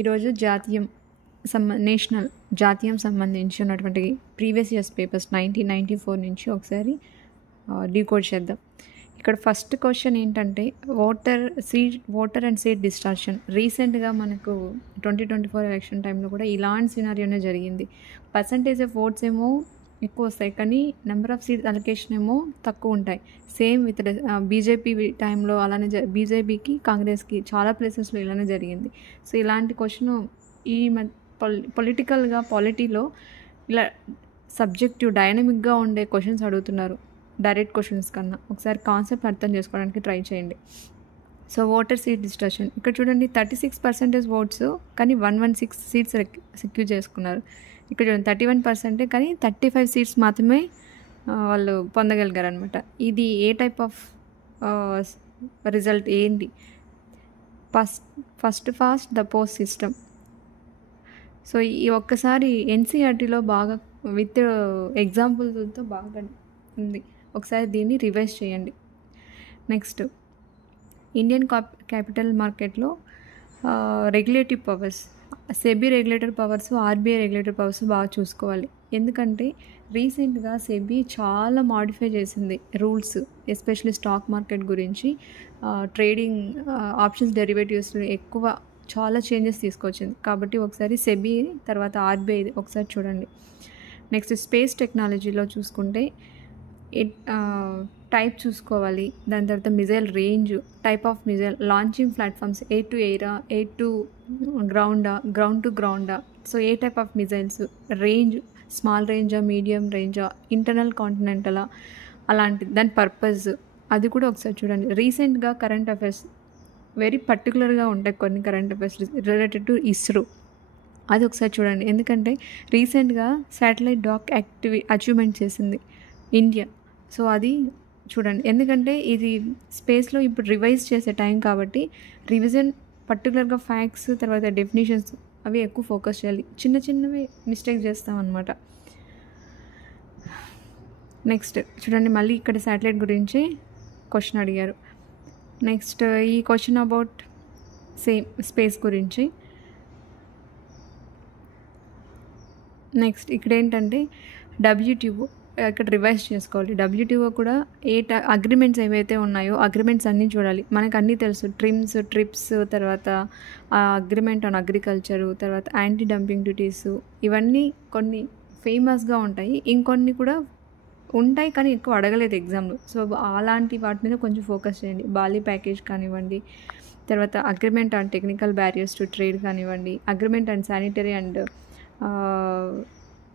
ఈరోజు నేషనల్ జాతీయం సంబంధించి ఉన్నటువంటి ప్రీవియస్ ఇయర్స్ పేపర్స్ 1994 నుంచి ఒకసారి డీకోడ్ చేద్దాం. ఇక్కడ ఫస్ట్ క్వశ్చన్ ఏంటంటే ఓటర్ అండ్ సీట్ డిస్టార్షన్. రీసెంట్గా మనకు 2024 ఎలక్షన్ టైంలో కూడా ఇలాంటి సినారియోనే జరిగింది. పర్సంటేజ్ ఆఫ్ ఓట్స్ ఏమో ఎక్కువ వస్తాయి, కానీ నెంబర్ ఆఫ్ సీట్ అలొకేషన్ ఏమో తక్కువ ఉంటాయి. సేమ్ విత్ బీజేపీ టైంలో అలానే బీజేపీకి కాంగ్రెస్కి చాలా ప్లేసెస్లో ఇలానే జరిగింది. సో ఇలాంటి క్వశ్చన్ ఈ పొలిటికల్గా పాలిటీలో ఇలా సబ్జెక్టివ్ డైనమిక్గా ఉండే క్వశ్చన్స్ అడుగుతున్నారు డైరెక్ట్ క్వశ్చన్స్ కన్నా. ఒకసారి కాన్సెప్ట్ అర్థం చేసుకోవడానికి ట్రై చేయండి. సో ఓటర్ సీట్ డిస్ట్రక్షన్ ఇక్కడ చూడండి, 36% ఓట్స్ కానీ 116 సీట్స్ సెక్యూర్ చేసుకున్నారు. ఇక్కడ చూడండి 31% కానీ 35 సీట్స్ మాత్రమే వాళ్ళు పొందగలిగారు అనమాట. ఇది ఏ టైప్ ఆఫ్ రిజల్ట్ ఏంటి? First the post system. So ఈ ఒక్కసారి ఎన్సీఆర్టీలో బాగా విత్ ఎగ్జాంపుల్తో బాగా ఉంది, ఒకసారి దీన్ని రివైజ్ చేయండి. నెక్స్ట్ ఇండియన్ క్యాపిటల్ మార్కెట్లో regulative powers, SEBI regulator powers, RBI regulator powers బాగా చూసుకోవాలి. ఎందుకంటే రీసెంట్గా సెబీ చాలా మాడిఫై చేసింది రూల్స్, ఎస్పెషల్లీ స్టాక్ మార్కెట్ గురించి. ట్రేడింగ్ ఆప్షన్స్ డెరివేటివ్స్ ఎక్కువ చాలా చేంజెస్ తీసుకొచ్చింది. కాబట్టి ఒకసారి సెబీ తర్వాత ఆర్బీఐ ఒకసారి చూడండి. నెక్స్ట్ స్పేస్ టెక్నాలజీలో చూసుకుంటే టైప్ చూసుకోవాలి. దాని తర్వాత missile range, type of missile, launching platforms, air to ఎయిరా, ఎయిర్ టు గ్రౌండా, గ్రౌండ్ టు గ్రౌండా. So a type of missiles, range small రేంజా, మీడియం రేంజా, ఇంటర్నల్ కాంటినెంటలా, అలాంటిది. దాని పర్పస్ అది కూడా ఒకసారి చూడండి. రీసెంట్గా కరెంట్ అఫైర్స్ వెరీ పర్టికులర్గా ఉంటాయి కొన్ని current affairs related to ISRO, అది ఒకసారి చూడండి. ఎందుకంటే రీసెంట్గా శాటిలైట్ డాక్ అచీవ్మెంట్ చేసింది ఇండియా. సో అది చూడండి, ఎందుకంటే ఇది స్పేస్లో ఇప్పుడు రివైజ్ చేసే టైం కాబట్టి రివిజన్ పర్టికులర్గా ఫ్యాక్ట్స్ తర్వాత డెఫినేషన్స్ అవి ఎక్కువ ఫోకస్ చేయాలి. చిన్న చిన్నవి మిస్టేక్ చేస్తామన్నమాట. నెక్స్ట్ చూడండి, మళ్ళీ ఇక్కడ శాటిలైట్ గురించి క్వశ్చన్ అడిగారు. నెక్స్ట్ ఈ క్వశ్చన్ అబౌట్ సేమ్ స్పేస్ గురించి. నెక్స్ట్ ఇక్కడ ఏంటంటే WTO ఇక్కడ రివైజ్ చేసుకోవాలి. WTO కూడా అగ్రిమెంట్స్ ఏవైతే ఉన్నాయో అగ్రిమెంట్స్ అన్నీ చూడాలి. మనకు అన్నీ తెలుసు, ట్రిప్స్, తర్వాత అగ్రిమెంట్ ఆన్ అగ్రికల్చరు, తర్వాత యాంటీ డంపింగ్ డ్యూటీస్, ఇవన్నీ కొన్ని ఫేమస్గా ఉంటాయి. ఇంకొన్ని కూడా ఉంటాయి కానీ ఎక్కువ అడగలేదు ఎగ్జామ్లో. సో అలాంటి వాటి మీద కొంచెం ఫోకస్ చేయండి. బాలి ప్యాకేజ్ కానివ్వండి, తర్వాత agreement on technical barriers to trade కానివ్వండి, అగ్రిమెంట్ ఆన్ శానిటరీ అండ్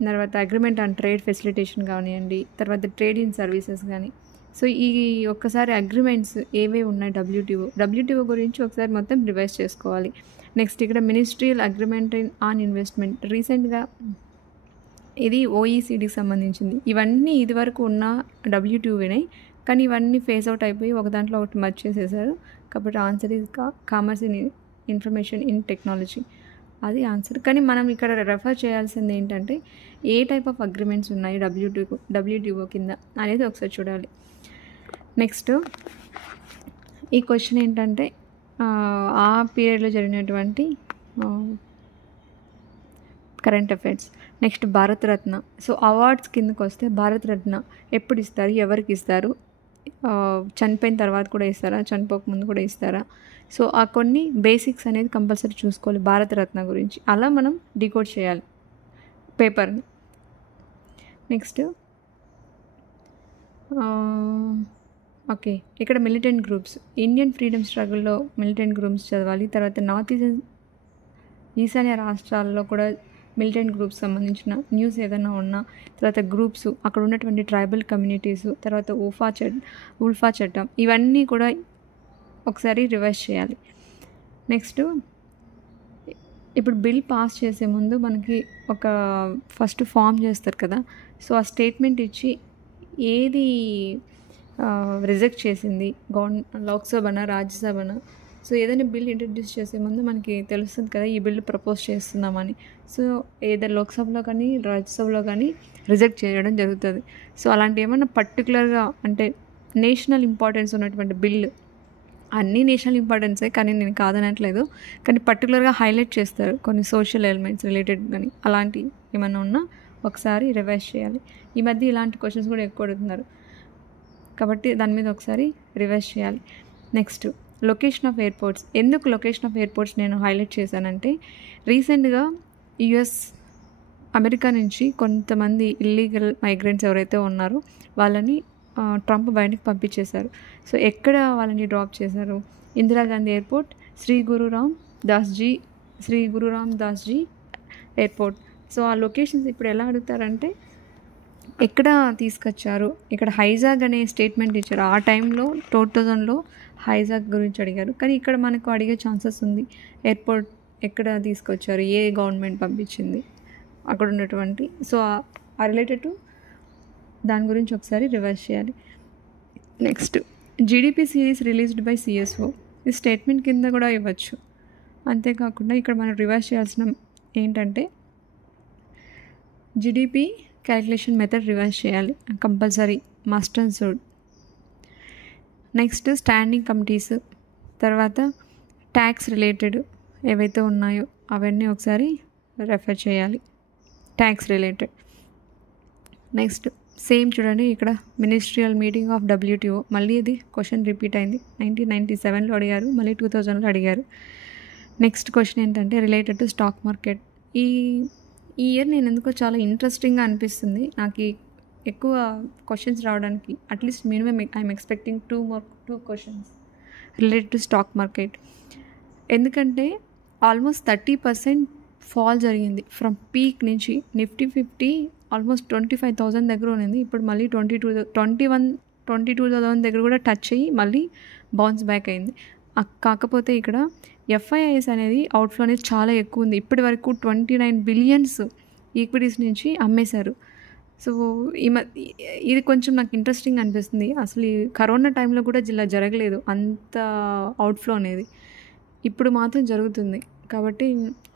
తర్వాత అగ్రిమెంట్ ఆన్ ట్రేడ్ ఫెసిలిటేషన్ కానివ్వండి, తర్వాత ట్రేడ్ ఇన్ సర్వీసెస్ కానీ. సో ఈ ఒక్కసారి అగ్రిమెంట్స్ ఏవే ఉన్నాయి WTO గురించి ఒకసారి మొత్తం రివైజ్ చేసుకోవాలి. నెక్స్ట్ ఇక్కడ మినిస్ట్రియల్ అగ్రిమెంట్ ఆన్ ఇన్వెస్ట్మెంట్, రీసెంట్గా ఇది OECDకి సంబంధించింది. ఇవన్నీ ఇదివరకు ఉన్న WTOనే, కానీ ఇవన్నీ ఫేస్ అవుట్ అయిపోయి ఒక దాంట్లో ఒకటి మర్జ్ చేసేసారు. కాబట్టి ఆన్సర్ ఇది commerce in information in technology, అది ఆన్సర్. కానీ మనం ఇక్కడ రెఫర్ చేయాల్సింది ఏంటంటే ఏ టైప్ ఆఫ్ అగ్రిమెంట్స్ ఉన్నాయి WTO కింద అనేది ఒకసారి చూడాలి. నెక్స్ట్ ఈ క్వశ్చన్ ఏంటంటే ఆ పీరియడ్లో జరిగినటువంటి current affairs. Next Bharat Ratna. So awards కిందకు వస్తే భారతరత్న ఎప్పుడు ఇస్తారు, ఎవరికి ఇస్తారు, చనిపోయిన తర్వాత కూడా ఇస్తారా, చనిపోకముందు కూడా ఇస్తారా? సో ఆ కొన్ని బేసిక్స్ అనేది కంపల్సరీ చూసుకోవాలి భారతరత్న గురించి. అలా మనం డికోడ్ చేయాలి పేపర్ని. నెక్స్ట్ ఓకే, ఇక్కడ మిలిటెంట్ గ్రూప్స్, ఇండియన్ ఫ్రీడమ్ స్ట్రగుల్లో మిలిటెంట్ గ్రూప్స్ చదవాలి. తర్వాత ఈశాన్య రాష్ట్రాల్లో కూడా మిలిటెంట్ గ్రూప్స్ సంబంధించిన న్యూస్ ఏదైనా ఉన్నా, తర్వాత గ్రూప్స్, అక్కడ ఉన్నటువంటి ట్రైబల్ కమ్యూనిటీస్, తర్వాత ఉల్ఫా చట్టం, ఇవన్నీ కూడా ఒకసారి రివైజ్ చేయాలి. నెక్స్ట్ ఇప్పుడు బిల్ పాస్ చేసే ముందు మనకి ఒక ఫస్ట్ ఫామ్ చేస్తారు కదా. సో ఆ స్టేట్మెంట్ ఇచ్చి ఏది రిజెక్ట్ చేసింది లోక్సభన, రాజ్యసభన. సో ఏదైనా బిల్ ఇంట్రడ్యూస్ చేసే ముందు మనకి తెలుస్తుంది కదా ఈ బిల్లు ప్రపోజ్ చేస్తున్నామని. సో ఏదైనా లోక్సభలో కానీ రాజ్యసభలో కానీ రిజెక్ట్ చేయడం జరుగుతుంది. సో అలాంటి ఏమైనా పర్టికులర్గా అంటే నేషనల్ ఇంపార్టెన్స్ ఉన్నటువంటి బిల్లు అన్నీ నేషనల్ ఇంపార్టెన్సే, కానీ నేను కాదనట్లేదు. కానీ పర్టికులర్గా హైలైట్ చేస్తారు కొన్ని సోషల్ ఎలిమెంట్స్ రిలేటెడ్ కానీ అలాంటి ఏమైనా ఉన్నా ఒకసారి రివైజ్ చేయాలి. ఈ మధ్య ఇలాంటి క్వశ్చన్స్ కూడా ఎక్కువ అడుగుతున్నారు కాబట్టి దాని మీద ఒకసారి రివైజ్ చేయాలి. Next location of airports. ఎందుకు లొకేషన్ ఆఫ్ ఎయిర్పోర్ట్స్ నేను హైలైట్ చేశానంటే, రీసెంట్గా అమెరికా నుంచి కొంతమంది ఇల్లీగల్ మైగ్రెంట్స్ ఎవరైతే ఉన్నారో వాళ్ళని ట్రంప్ బయటకు పంపించేశారు. సో ఎక్కడ వాళ్ళని డ్రాప్ చేశారు? Indira Gandhi airport, Shri గురురామ్ Das G airport. So ఆ లొకేషన్స్ ఇప్పుడు ఎలా అడుగుతారంటే ఎక్కడ తీసుకొచ్చారు, ఇక్కడ హైజాగ్ అనే స్టేట్మెంట్ ఇచ్చారు. ఆ టైంలో 2000లో హైజాగ్ గురించి అడిగారు, కానీ ఇక్కడ మనకు అడిగే ఛాన్సెస్ ఉంది. ఎయిర్పోర్ట్ ఎక్కడ తీసుకొచ్చారు, ఏ గవర్నమెంట్ పంపించింది, అక్కడ ఉన్నటువంటి. సో ఆ రిలేటెడ్ టు దాని గురించి ఒకసారి రివైజ్ చేయాలి. Next GDP series released by CSO. ఈ స్టేట్మెంట్ కింద కూడా ఇవ్వచ్చు. అంతేకాకుండా ఇక్కడ మనం రివైజ్ చేయాల్సిన ఏంటంటే జీడిపి క్యాలిక్యులేషన్ మెథడ్ రివైజ్ చేయాలి compulsory, must and should. Next standing committees, తర్వాత ట్యాక్స్ రిలేటెడ్ ఏవైతే ఉన్నాయో అవన్నీ ఒకసారి రెఫర్ చేయాలి, ట్యాక్స్ రిలేటెడ్. నెక్స్ట్ సేమ్ చూడండి, ఇక్కడ మినిస్ట్రియల్ మీటింగ్ ఆఫ్ WTO. మళ్ళీ ఇది క్వశ్చన్ రిపీట్ అయింది. 1997లో అడిగారు, మళ్ళీ 2000లో అడిగారు. నెక్స్ట్ క్వశ్చన్ ఏంటంటే రిలేటెడ్ టు స్టాక్ మార్కెట్. ఈ ఇయర్ నేను ఎందుకో చాలా ఇంట్రెస్టింగ్గా అనిపిస్తుంది నాకు ఎక్కువ క్వశ్చన్స్ రావడానికి. At least minimum I'm expecting two questions related to stock market. ఎందుకంటే ఆల్మోస్ట్ 30% ఫాల్ జరిగింది ఫ్రమ్ పీక్ నుంచి. నిఫ్టీ 50 ఆల్మోస్ట్ 25,000 దగ్గర ఉన్నది, ఇప్పుడు మళ్ళీ 22,000 దగ్గర కూడా టచ్ అయ్యి మళ్ళీ బౌన్స్ బ్యాక్ అయింది. కాకపోతే ఇక్కడ FIIs అనేది అవుట్ఫ్లో అనేది చాలా ఎక్కువ ఉంది. ఇప్పటి వరకు 29 బిలియన్స్ ఈక్విటీస్ నుంచి అమ్మేశారు. సో ఇది కొంచెం నాకు ఇంట్రెస్టింగ్ అనిపిస్తుంది. అసలు ఈ కరోనా టైంలో కూడా ఇలా జరగలేదు అంత అవుట్ఫ్లో అనేది, ఇప్పుడు మాత్రం జరుగుతుంది. కాబట్టి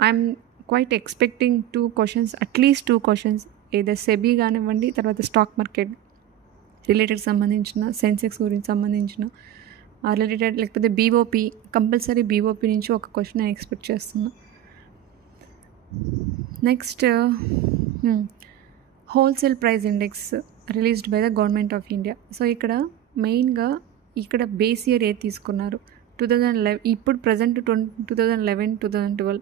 I'm quite expecting 2 questions, at least 2 questions, ఏదో సెబీ కానివ్వండి, తర్వాత స్టాక్ మార్కెట్ రిలేటెడ్ సంబంధించిన, సెన్సెక్స్ గురించి సంబంధించిన రిలేటెడ్, లేకపోతే BOP, కంపల్సరీ BOP నుంచి ఒక క్వశ్చన్ నేను ఎక్స్పెక్ట్ చేస్తున్నా. Next wholesale price index released by the government of India. So ఇక్కడ మెయిన్గా ఇక్కడ బేస్ ఇయర్ ఏది తీసుకున్నారు 2011, ఇప్పుడు present 2011, 2012.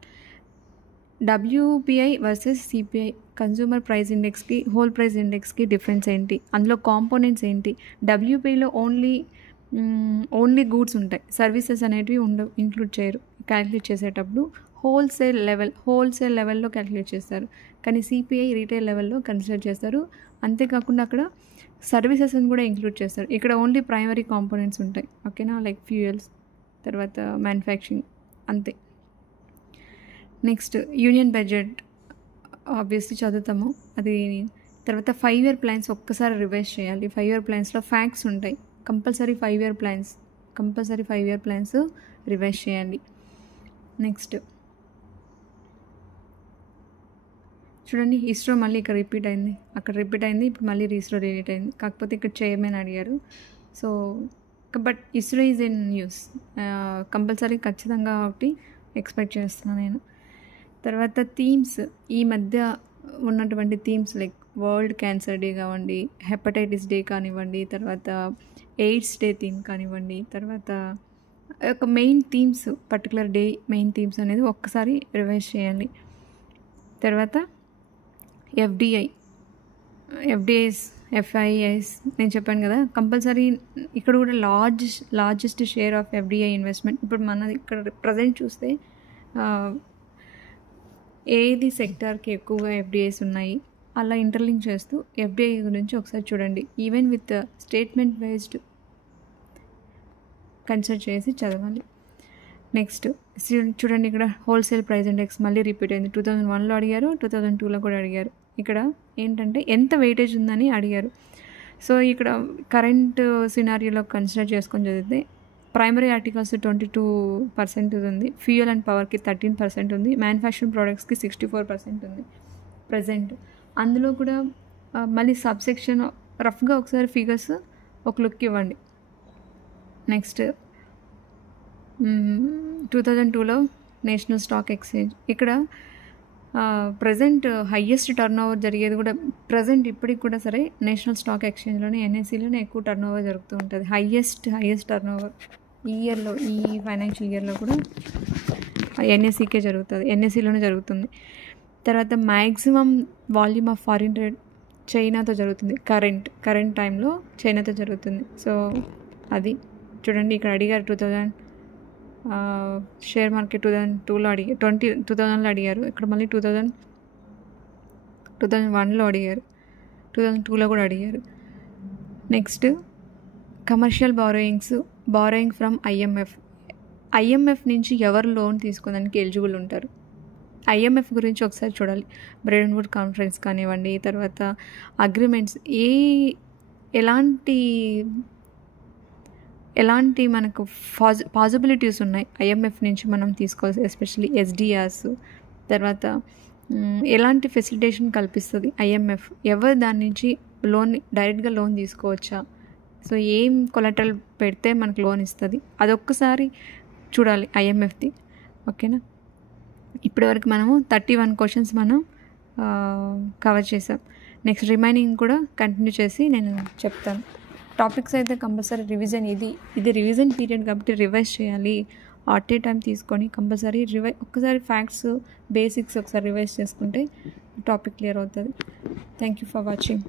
WPI versus CPI, consumer price ఇండెక్స్కి హోల్ ప్రైస్ ఇండెక్స్కి డిఫరెన్స్ ఏంటి, అందులో కాంపోనెంట్స్ ఏంటి? WPIలో ఓన్లీ గూడ్స్ ఉంటాయి, సర్వీసెస్ అనేటివి ఉండవు, ఇంక్లూడ్ చేయరు క్యాలిక్యులేట్ చేసేటప్పుడు. హోల్సేల్ లెవెల్లో క్యాలిక్యులేట్ చేస్తారు, కానీ CPI రీటైల్ లెవెల్లో కన్సిడర్ చేస్తారు. అంతేకాకుండా అక్కడ సర్వీసెస్ అని కూడా ఇంక్లూడ్ చేస్తారు. ఇక్కడ ఓన్లీ ప్రైమరీ కాంపోనెంట్స్ ఉంటాయి, ఓకేనా, లైక్ ఫ్యూయల్స్, తర్వాత మ్యానుఫ్యాక్చరింగ్, అంతే. నెక్స్ట్ యూనియన్ బడ్జెట్ ఆబ్వియస్లీ చదువుతాము అది. తర్వాత 5-year ప్లాన్స్ ఒక్కసారి రివైజ్ చేయాలి. 5-year ప్లాన్స్లో ఫ్యాక్ట్స్ ఉంటాయి, కంపల్సరీ 5-year ప్లాన్స్ రివైజ్ చేయండి. నెక్స్ట్ చూడండి, ఇస్రో మళ్ళీ ఇక్కడ రిపీట్ అయింది, అక్కడ రిపీట్ అయింది, ఇప్పుడు మళ్ళీ ఇస్రో రిపీట్ అయింది. కాకపోతే ఇక్కడ చైర్మన్ అడిగారు. So but ISRO is in news, compulsory ఖచ్చితంగా ఒకటి ఎక్స్పెక్ట్ చేస్తున్నాను నేను. తర్వాత థీమ్స్, ఈ మధ్య ఉన్నటువంటి themes like world cancer day కానివ్వండి, హెపటైటిస్ డే కానివ్వండి, తర్వాత ఎయిడ్స్ డే థీమ్ కానివ్వండి, తర్వాత ఒక main themes, particular day main themes అనేది ఒక్కసారి రివైజ్ చేయాలి. తర్వాత FIIs నేను చెప్పాను కదా, కంపల్సరీ ఇక్కడ కూడా largest share of FDI investment. ఇప్పుడు మన ఇక్కడ ప్రజెంట్ చూస్తే ఏది సెక్టార్కి ఎక్కువగా FDIs ఉన్నాయి అలా ఇంటర్లింక్ చేస్తూ FDI గురించి ఒకసారి చూడండి. Even with statement based consider చేసి చదవాలి. నెక్స్ట్ చూడండి, ఇక్కడ హోల్సేల్ ప్రైస్ ఇండెక్స్ మళ్ళీ రిపీట్ అయింది. 2001లో అడిగారు, 2002లో కూడా అడిగారు. ఇక్కడ ఏంటంటే ఎంత వెయిటేజ్ ఉందని అడిగారు. సో ఇక్కడ కరెంట్ సినారియోలో కన్సిడర్ చేసుకొని చదివితే ప్రైమరీ ఆర్టికల్స్ 22% ఉంది, ఫ్యూయల్ అండ్ పవర్కి 13% ఉంది, మ్యానుఫ్యాక్చరింగ్ ప్రోడక్ట్స్కి 64% ఉంది ప్రజెంట్. అందులో కూడా మళ్ళీ సబ్సెక్షన్ రఫ్గా ఒకసారి ఫిగర్స్ ఒక లుక్ ఇవ్వండి. నెక్స్ట్ 2002లో నేషనల్ స్టాక్ ఎక్స్చేంజ్. ఇక్కడ ప్రజెంట్ హయ్యెస్ట్ టర్న్ ఓవర్ జరిగేది కూడా ప్రజెంట్ ఇప్పటికి కూడా సరే నేషనల్ స్టాక్ ఎక్స్చేంజ్లోనే ఎన్ఎస్సిలోనే ఎక్కువ టర్న్ ఓవర్ జరుగుతూ ఉంటుంది. హయ్యెస్ట్ టర్న్ ఓవర్ ఈ ఇయర్లో, ఈ ఫైనాన్షియల్ ఇయర్లో కూడా ఎన్ఎస్సికే జరుగుతుంది, ఎన్ఎస్సిలోనే జరుగుతుంది. తర్వాత maximum volume of foreign trade చైనాతో జరుగుతుంది. కరెంట్ టైంలో చైనాతో జరుగుతుంది. సో అది చూడండి, ఇక్కడ అడిగారు 2000 షేర్ మార్కెట్ 2002లో అడిగారు, 2000లో అడిగారు. ఇక్కడ మళ్ళీ 2001లో అడిగారు, 2002లో కూడా అడిగారు. Next commercial borrowing from IMF నుంచి ఎవరు లోన్ తీసుకోవడానికి ఎలిజిబుల్ ఉంటారు? ఐఎంఎఫ్ గురించి ఒకసారి చూడాలి. బ్రెడన్ వుడ్ కాన్ఫరెన్స్ కానివ్వండి, తర్వాత అగ్రిమెంట్స్ ఎలాంటి మనకు పాసిబిలిటీస్ ఉన్నాయి ఐఎంఎఫ్ నుంచి మనం తీసుకోవాల్సి, ఎస్పెషల్లీ ఎస్డిఆర్స్. తర్వాత ఎలాంటి ఫెసిలిటేషన్ కల్పిస్తుంది ఐఎంఎఫ్, ఎవరు దాని నుంచి డైరెక్ట్గా లోన్ తీసుకోవచ్చా, సో ఏం కొలెటరల్ పెడితే మనకు లోన్ ఇస్తుంది, అదొక్కసారి చూడాలి ఐఎంఎఫ్ది. ఓకేనా? ఇప్పటివరకు మనము 31 క్వశ్చన్స్ మనం కవర్ చేసాం. నెక్స్ట్ రిమైనింగ్ కూడా కంటిన్యూ చేసి నేను చెప్తాను. టాపిక్స్ అయితే కంపల్సరీ రివిజన్, ఇది రివిజన్ పీరియడ్ కాబట్టి రివైజ్ చేయాలి. అట్ ఏ టైం తీసుకొని కంపల్సరీ ఒక్కసారి ఫ్యాక్ట్స్ బేసిక్స్ ఒకసారి రివైజ్ చేసుకుంటే టాపిక్ క్లియర్ అవుతుంది. Thank you for watching.